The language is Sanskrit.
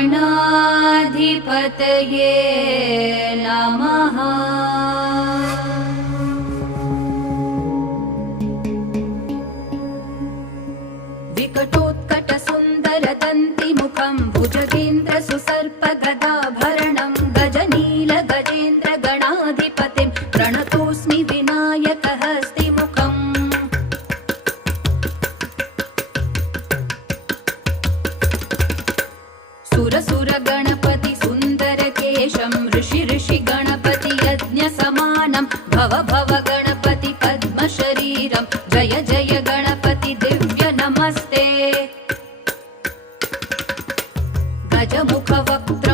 गणाधिपतये नमः। विकटोत्कटसुन्दरदन्तिमुखं भुजगेन्द्रसुसर्पगदाभरणं गजनीलगजेन्द्र गणाधिपतिं प्रणतोऽस्मि विनायकहस्तिमुखम्। सुरसुरगणपति सुन्दरकेशं ऋषि गणपति यज्ञसमानं भव भव गणपति पद्मशरीरं जय जय गणपति दिव्य नमस्ते। गजमुखवक्त्र